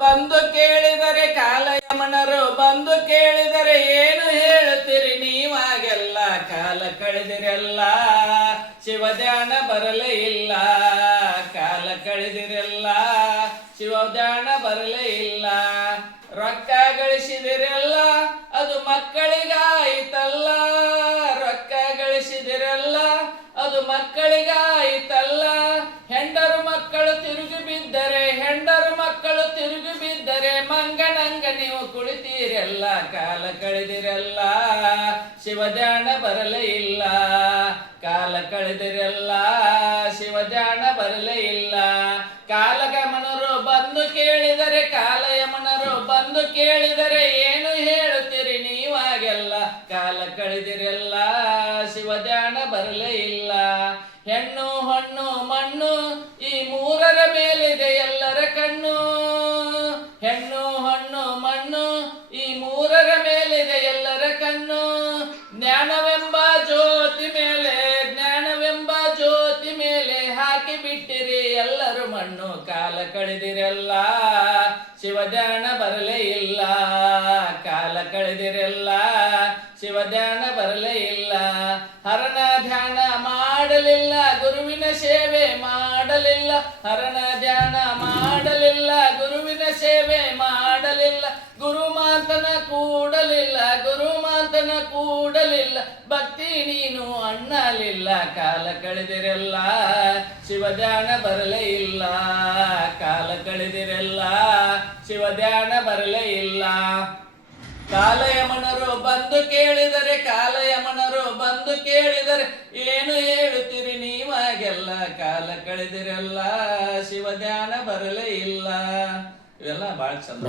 ಬಂದು ಕೇಳಿದರೆ ಕಾಲಯಮನರು ಬಂದು ಕೇಳಿದರೆ ಏನು ಹೇಳುತ್ತೀರಿ ನೀವಾಗೆಲ್ಲ ಕಾಲ ಕಳೆದಿರಲ್ಲ ಶಿವಧ್ಯಾನ ಬರಲೇ ಇಲ್ಲ ಕಾಲ ಕಳೆದಿರಲ್ಲ ಶಿವಧ್ಯಾನ ಬರಲೇ ಇಲ್ಲ ರೊಕ್ಕ ಗಳಿಸಿದಿರಲ್ಲ ಅದು ಮಕ್ಕಳಿಗಾಯಿತಲ್ಲ ರೊಕ್ಕ ಗಳಿಸಿದಿರಲ್ಲ ಅದು ಮಕ್ಕಳಿಗಾಯಿತಲ್ಲ ಹೆಂಡರು ಮಕ್ಕಳು ತಿರುಗಿ ಬಿದ್ದರೆ ಹೆಂಡರು ಮಕ್ಕಳು ತಿರುಗಿ ಬಿದ್ದರೆ ಮಂಗನಂಗ ನೀವು ಕುಳಿತೀರಲ್ಲ ಕಾಲ ಕಳೆದಿರಲ್ಲ ಶಿವಧ್ಯಾನ ಬರಲೇ ಇಲ್ಲ ಕಾಲ ಕಳೆದಿರಲ್ಲ ಶಿವಧ್ಯಾನ ಬರಲೇ ಇಲ್ಲ ಕಾಲಗಮನರು ಬಂದು ಕೇಳಿದರೆ ಕಾಲಯಮನರು ಬಂದು ಕೇಳಿದರೆ ಏನು ಹೇಳುತ್ತೀರಿ ನೀವಾಗೆಲ್ಲ ಕಾಲ ಕಳೆದಿರಲ್ಲ ಶಿವಧ್ಯಾನ ಬರಲೇ ಇಲ್ಲ ಹೆಣ್ಣು ಹೊಣ್ಣು ಮಣ್ಣು ಈ ಮೂರರ ಮೇಲಿದೆ ಎಲ್ಲರ ಕಣ್ಣು ಹೆಣ್ಣು ಹೊಣ್ಣು ಮಣ್ಣು ಈ ಮೂರರ ಮೇಲಿದೆ ಎಲ್ಲರ ಕಣ್ಣು ಜ್ಞಾನವೆಂಬ ಜ್ಯೋತಿ ಮೇಲೆ ಹಾಕಿ ಬಿಟ್ಟಿರಿ ಎಲ್ಲರೂ ಮಣ್ಣು ಕಾಲ ಕಳೆದಿರಲ್ಲ ಶಿವಧ್ಯಾನ ಬರಲೇ ಇಲ್ಲ ಕಾಲ ಕಳೆದಿರಲ್ಲ ಶಿವಧ್ಯಾನ ಬರಲೇ ಇಲ್ಲ ಹರನ ಧ್ಯಾನ ಮಾಡಲಿಲ್ಲ ಗುರುವಿನ ಸೇವೆ ಮಾಡಲಿಲ್ಲ ಹರನ ಧ್ಯಾನ ಮಾಡಲಿಲ್ಲ ಗುರುವಿನ ಸೇವೆ ಮಾಡಲಿಲ್ಲ ಗುರುಮಾತನ ಕೂಡಲಿಲ್ಲ ಭಕ್ತಿ ನೀನು ಅಣ್ಣಲಿಲ್ಲ ಕಾಲ ಕಳೆದಿರಲ್ಲ ಶಿವಧ್ಯಾನ ಬರಲೇ ಇಲ್ಲ ಕಾಲ ಕಳೆದಿರಲ್ಲ ಶಿವಧ್ಯಾನ ಬರಲೇ ಇಲ್ಲ ಕಾಲಯಮನರು ಬಂದು ಕೇಳಿದರೆ ಏನು ಹೇಳುತ್ತೀರಿ ನೀವಾಗೆಲ್ಲ ಕಾಲ ಕಳೆದಿರಲ್ಲ ಶಿವಧ್ಯಾನ ಬರಲೇ ಇಲ್ಲ ಇವೆಲ್ಲ ಬಹಳ ಚಂದ